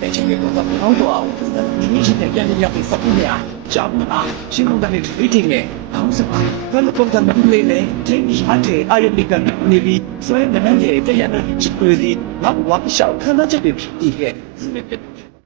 တဲ့ချင်းတွေကိုတော့အောင်းတော့အောင်ဒီချင်းနဲ့ပြန်ရောက်ပြီးစပ်နေရကြောက်မှာရှင်းတော့တဲ့ဒီတင်နဲ့အောင်းစပါဘယ်လိုပုံစံမျိုးလေးလဲချင်းအတေအာရတိကနေပြီးဆွဲနေတဲ့တရားနဲ့ချစ်ပြီးနောက်ဝါရှောက်ခဏချက်ပြီးဖြစ်ခဲ့